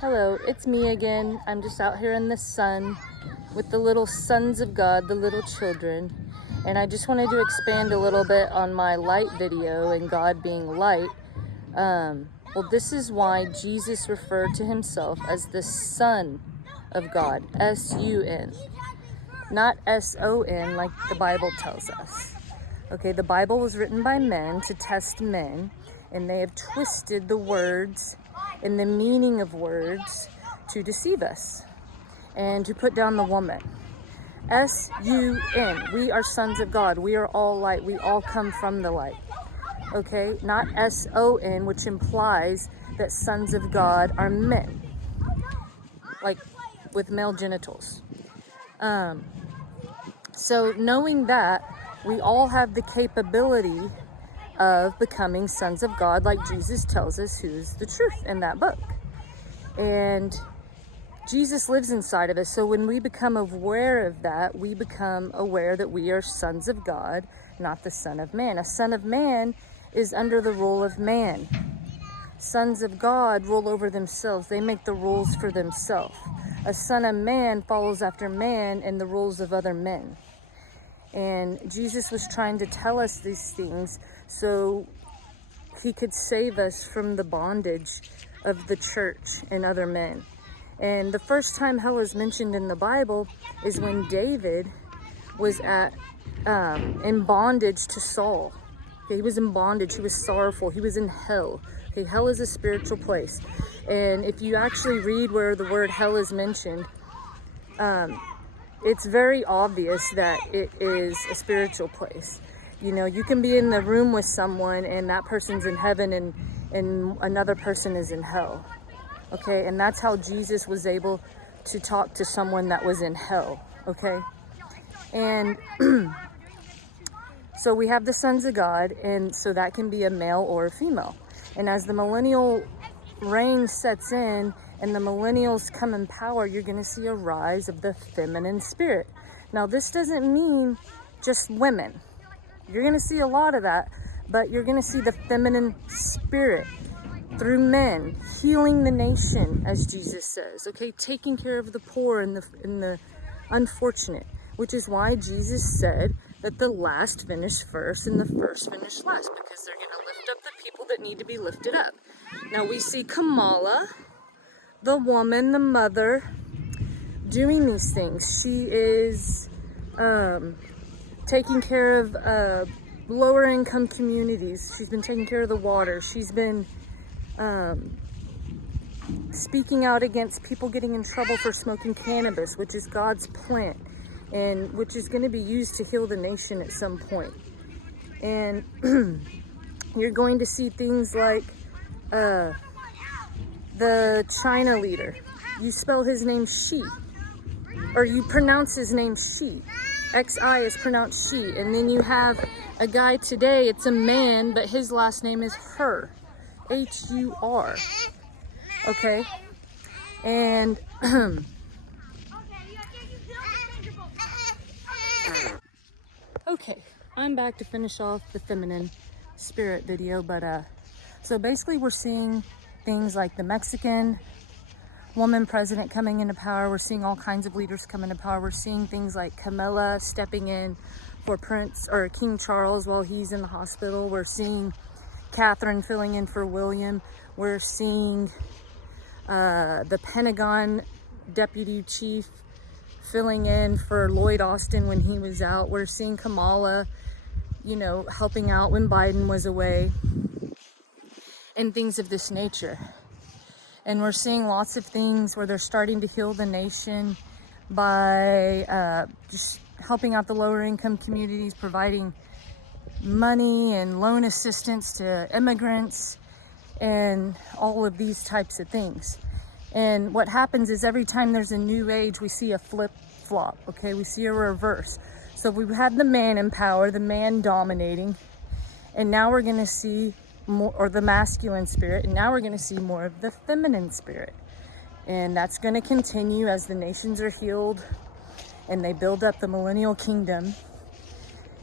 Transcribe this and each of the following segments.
Hello, it's me again. I'm just out here in the sun with the little sons of God, the little children. And I just wanted to expand a little bit on my light video and God being light. Well, this is why Jesus referred to himself as the Son of God, S-U-N, not S-O-N like the Bible tells us. Okay, the Bible was written by men to test men, and they have twisted the words and the meaning of words to deceive us and to put down the woman. S-U-N, we are sons of God. We are all light. We all come from the light. Okay, not S-O-N, which implies that sons of God are men, like with male genitals. So knowing that, we all have the capability of becoming sons of God, like Jesus tells us, who's the truth in that book. And Jesus lives inside of us, so when we become aware of that, we become aware that we are sons of God, not the son of man. A son of man is under the rule of man. Sons of God rule over themselves. They make the rules for themselves. A son of man follows after man and the rules of other men. And Jesus was trying to tell us these things so he could save us from the bondage of the church and other men. And the first time hell is mentioned in the Bible is when David was in bondage to Saul. Okay, he was in bondage, he was sorrowful, he was in hell. Okay, hell is a spiritual place. And if you actually read where the word hell is mentioned, it's very obvious that it is a spiritual place. You know, you can be in the room with someone and that person's in heaven and another person is in hell. Okay, and that's how Jesus was able to talk to someone that was in hell. Okay, and so we have the sons of God, and so that can be a male or a female. And as the millennial reign sets in and the millennials come in power, you're going to see a rise of the feminine spirit. Now, this doesn't mean just women. You're going to see a lot of that, but you're going to see the feminine spirit through men, healing the nation, as Jesus says, okay, taking care of the poor and the unfortunate, which is why Jesus said that the last finish first and the first finish last, because they're going to lift up the people that need to be lifted up. Now we see Kamala, the woman, the mother, doing these things. She is taking care of lower income communities. She's been taking care of the water. She's been speaking out against people getting in trouble for smoking cannabis, which is God's plant, and which is going to be used to heal the nation at some point. And you're going to see things like the China leader. You spell his name she, or you pronounce his name she. Xi is pronounced she. And then you have a guy today, it's a man, but his last name is her. H-U-R. Okay? And okay, I'm back to finish off the feminine spirit video, but so basically we're seeing things like the Mexican woman president coming into power. We're seeing all kinds of leaders come into power. We're seeing things like Camilla stepping in for Prince or King Charles while he's in the hospital. We're seeing Catherine filling in for William. We're seeing the Pentagon deputy chief filling in for Lloyd Austin when he was out. We're seeing Kamala, you know, helping out when Biden was away, and things of this nature. And we're seeing lots of things where they're starting to heal the nation by just helping out the lower income communities, providing money and loan assistance to immigrants and all of these types of things. And what happens is every time there's a new age, we see a flip-flop, okay? We see a reverse. So we've had the man in power, the man dominating, and now we're going to see more, or the masculine spirit, and now we're going to see more of the feminine spirit. And that's going to continue as the nations are healed and they build up the millennial kingdom.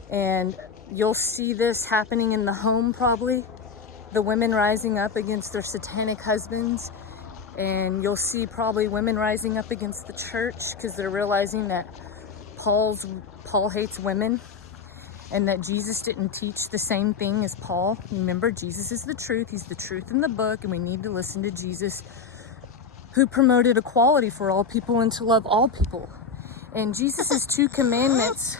And you'll see this happening in the home probably. The women rising up against their satanic husbands And you'll see probably women rising up against the church because they're realizing that Paul hates women, and that Jesus didn't teach the same thing as Paul. Remember, Jesus is the truth. He's the truth in the book, and we need to listen to Jesus, who promoted equality for all people and to love all people. And Jesus's 2 commandments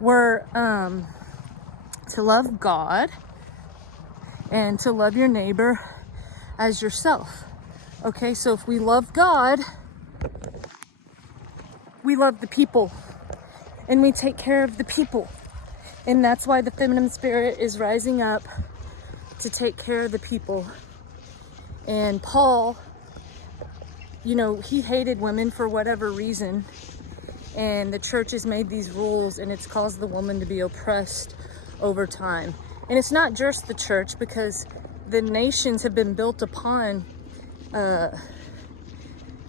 were to love God and to love your neighbor as yourself. Okay, so if we love God, we love the people, and we take care of the people. And that's why the feminine spirit is rising up to take care of the people. And Paul, you know, he hated women for whatever reason. And the church has made these rules, and it's caused the woman to be oppressed over time. And it's not just the church, because the nations have been built upon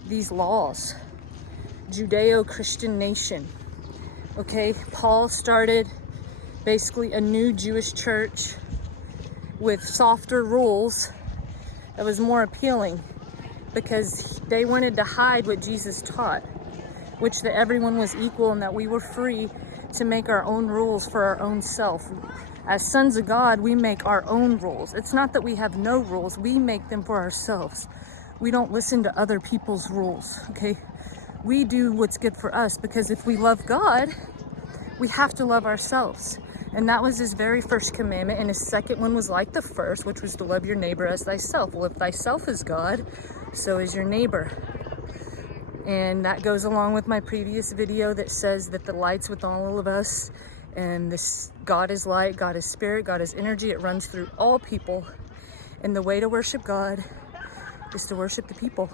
these laws. Judeo-Christian nation. Okay, Paul started basically a new Jewish church with softer rules that was more appealing, because they wanted to hide what Jesus taught, which that everyone was equal and that we were free to make our own rules for our own self. As sons of God, we make our own rules. It's not that we have no rules, we make them for ourselves. We don't listen to other people's rules, okay? We do what's good for us, because if we love God, we have to love ourselves. And that was his very first commandment. And his second one was like the first, which was to love your neighbor as thyself. Well, if thyself is God, so is your neighbor. And that goes along with my previous video that says that the light's with all of us. And this God is light, God is spirit, God is energy. It runs through all people. And the way to worship God is to worship the people.